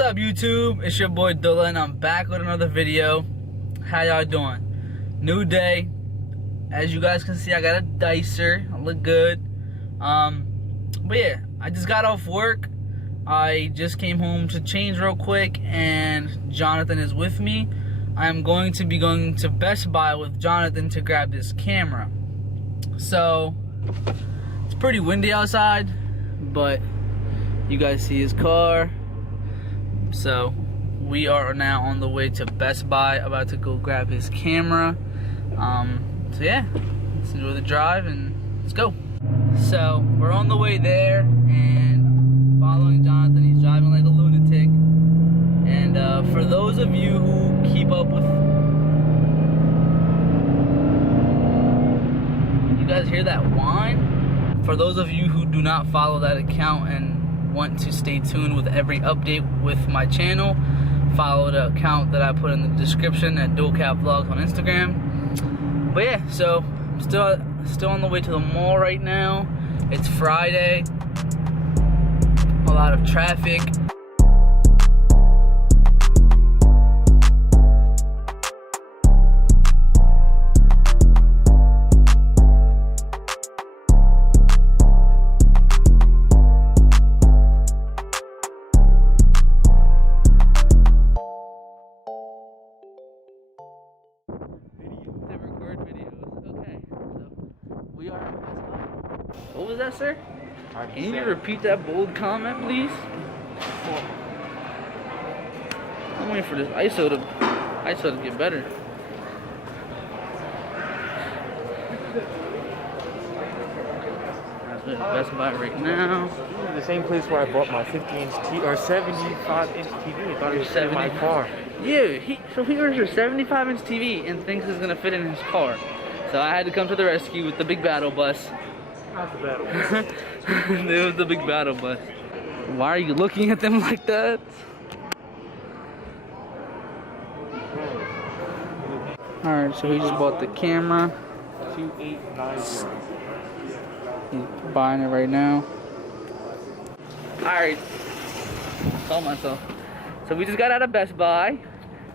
What's up, YouTube? It's your boy Dula, and I'm back with another video. How y'all doing? New day. As you guys can see, I got a dicer. I look good. But yeah, I just got off work. I just came home to change real quick, and Jonathan is with me. I'm going to be going to Best Buy with Jonathan to grab this camera. So it's pretty windy outside, but you guys see his car. So we are now on the way to Best Buy, about to go grab his camera. So yeah, let's enjoy the drive and let's go. So we're on the way there and following Jonathan. He's driving like a lunatic. And for those of you who keep up with, you guys hear that whine? For those of you who do not follow that account and want to stay tuned with every update with my channel, follow the account that I put in the description at DualCap Vlogs on Instagram. But yeah, so I'm still on the way to the mall right now. It's Friday, a lot of traffic. We are at Best Buy. What was that, sir? Can you repeat that bold comment, please? I'm waiting for this ISO to get better. We're at Best Buy right now. This is the same place where I bought my 50-inch TV or 75-inch TV. I thought it was in my car. Yeah, so he orders a 75-inch TV and thinks it's gonna fit in his car. So I had to come to the rescue with the big battle bus. Not the battle bus. It was the big battle bus. Why are you looking at them like that? Alright, so he just bought the camera. 2890. He's buying it right now. Alright. Saw myself. So we just got out of Best Buy.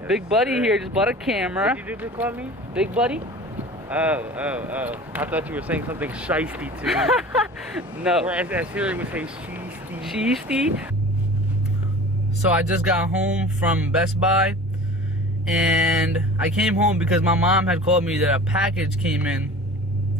Yes, Big Buddy here just bought a camera. What did you just call me? Big Buddy? Oh. I thought you were saying something shiesty to me. No. Or as Siri would say, shiesty. Shiesty? So I just got home from Best Buy. And I came home because my mom had called me that a package came in.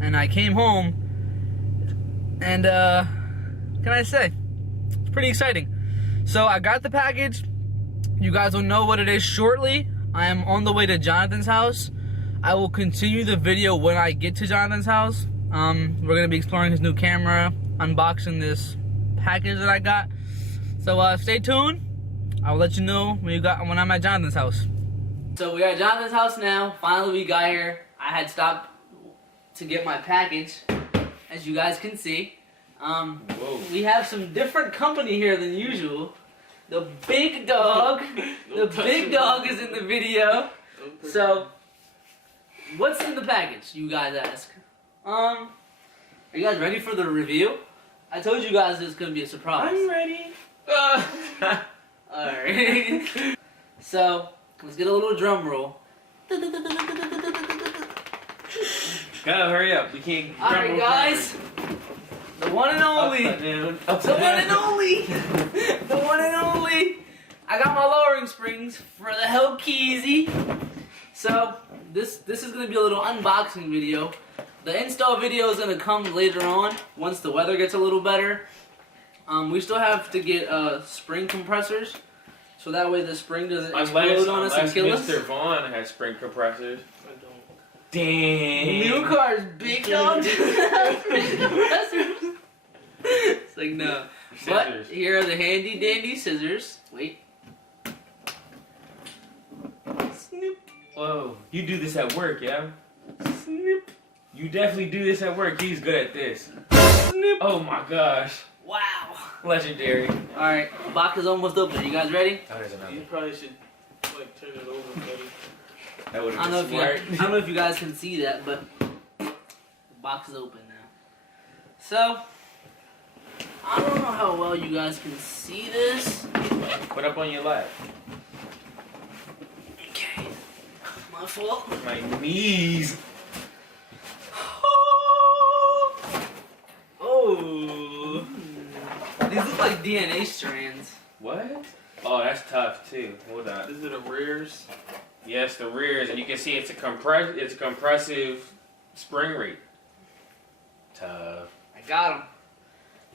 And I came home. And, can I say? It's pretty exciting. So I got the package. You guys will know what it is shortly. I am on the way to Jonathan's house. I will continue the video when I get to Jonathan's house. We're gonna be exploring his new camera, unboxing this package that I got. So stay tuned. I'll let you know when I'm at Jonathan's house. So we are at Jonathan's house now. Finally we got here. I had stopped to get my package, as you guys can see. We have some different company here than usual. The big dog. The big dog is in the video. So what's in the package, you guys ask? Are you guys ready for the review? I told you guys it's gonna be a surprise. I'm ready. Alright. So, let's get a little drum roll. Go, hurry up. We can't. Alright, guys. The one and only. The one and only. The one and only. I got my lowering springs for the Hellcat. So, this is going to be a little unboxing video. The install video is going to come later on, once the weather gets a little better. We still have to get spring compressors, so that way the spring doesn't explode on us and kill us. Mr. Vaughn has spring compressors. I don't. Damn. New cars, big dogs, spring compressors. It's like, no. Scissors. But here are the handy dandy scissors. Wait. Snoop. Whoa, you do this at work, yeah? Snoop. You definitely do this at work. He's good at this. Snoop. Oh my gosh. Wow. Legendary. Alright, box is almost open. You guys ready? Oh, there's another. You probably should like turn it over, buddy. That would I don't have know been if smart. I don't know if you guys can see that, but the box is open now. So I don't know how well you guys can see this, Put up on your lap. Okay. My fault. My knees. Oh. These look like DNA strands. What? Oh, that's tough too. Hold on. These are the rears. Yes, the rears, and you can see it's a compressive spring rate. Tough. I got them.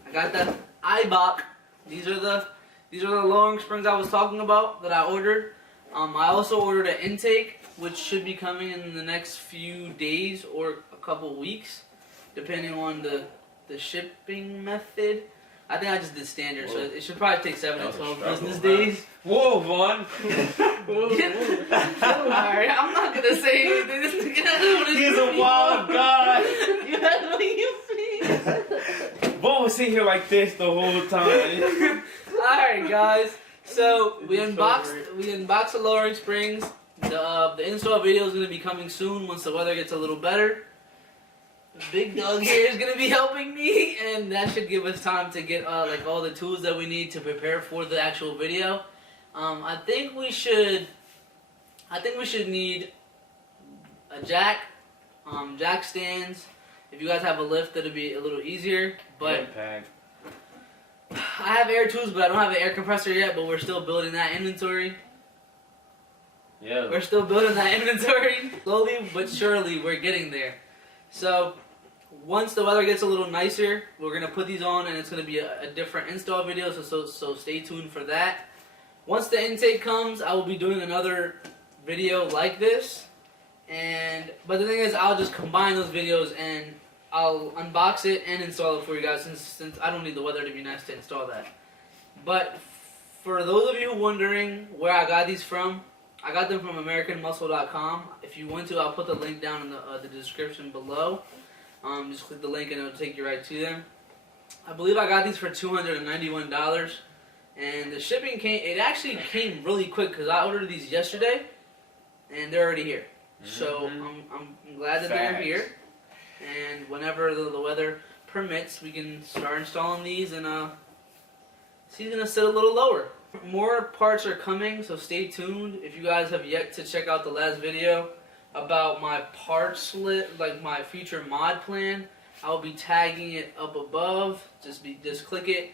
I got that IBOC. These are the lowering springs I was talking about that I ordered. I also ordered an intake, which should be coming in the next few days or a couple weeks, depending on the shipping method. I think I just did standard, so it should probably take 7 to 12 business days. Whoa, Vaughn. Alright, I'm not gonna say anything. This nigga He's a wild guy. You had what you feel. Vaughn was sitting here like this the whole time. Alright, guys. So we unboxed the lowering springs. The install video is gonna be coming soon once the weather gets a little better. The big dog here is gonna be helping me, and that should give us time to get like all the tools that we need to prepare for the actual video. I think we should need a jack, jack stands. If you guys have a lift, that'll be a little easier. But I have air tools, but I don't have an air compressor yet. But we're still building that inventory. Yeah. We're still building that inventory. Slowly but surely, we're getting there. So, once the weather gets a little nicer, we're going to put these on, and it's going to be a different install video, so stay tuned for that. Once the intake comes, I will be doing another video like this. But the thing is, I'll just combine those videos, and I'll unbox it and install it for you guys, since I don't need the weather to be nice to install that. But for those of you wondering where I got these from, I got them from AmericanMuscle.com. If you want to, I'll put the link down in the description below. Just click the link and it'll take you right to them. I believe I got these for $291, and the shipping actually came really quick because I ordered these yesterday, and they're already here. So I'm glad that they're here, and whenever the weather permits, we can start installing these, and she's gonna sit a little lower. More parts are coming, so stay tuned. If you guys have yet to check out the last video about my parts list, like my future mod plan, I'll be tagging it up above. Just click it.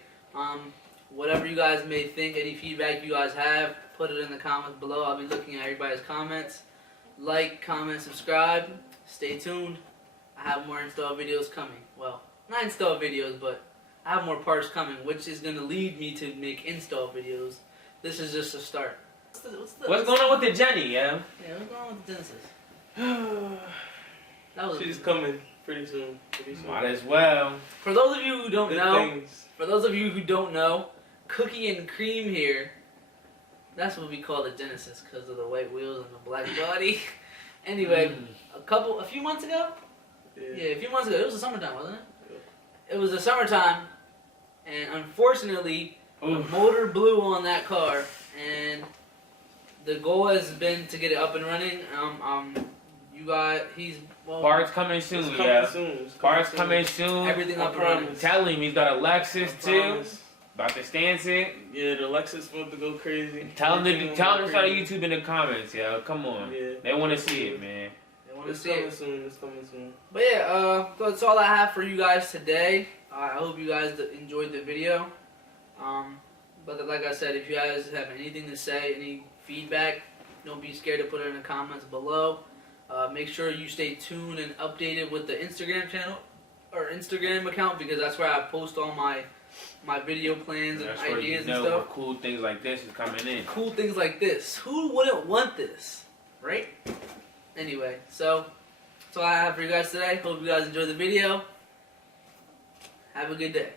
Whatever you guys may think, any feedback you guys have, put it in the comments below. I'll be looking at everybody's comments. Like, comment, subscribe. Stay tuned. I have more install videos coming. Well, not install videos, but I have more parts coming, which is going to lead me to make install videos. This is just a start. What's going on with the Jenny, yeah? Yeah, what's going on with the Genesis? She's coming pretty soon. Might as well. For those of you who don't Things. know, Cookie and Cream here, that's what we call the Genesis because of the white wheels and the black body. Anyway, a few months ago? Yeah, a few months ago. It was the summertime, wasn't it? Yeah. It was the summertime, and unfortunately, the motor blew on that car, and the goal has been to get it up and running. Parts coming soon, It's yeah. coming soon. Parts coming soon. Everything up and running. Tell him he's got a Lexus too. About to stand it. Yeah, the Lexus supposed to go crazy. Tell him to start a YouTube in the comments, yo. Come on. Yeah. They want to see it, man. They want to It's see coming it. soon. It's coming soon. But yeah, that's all I have for you guys today. I hope you guys enjoyed the video. But like I said, if you guys have anything to say, any feedback, don't be scared to put it in the comments below. Make sure you stay tuned and updated with the Instagram channel or Instagram account, because that's where I post all my video plans and That's where ideas you know and stuff. where cool things like this is coming in. Cool things like this. Who wouldn't want this, right? Anyway, so that's all I have for you guys today. Hope you guys enjoyed the video. Have a good day.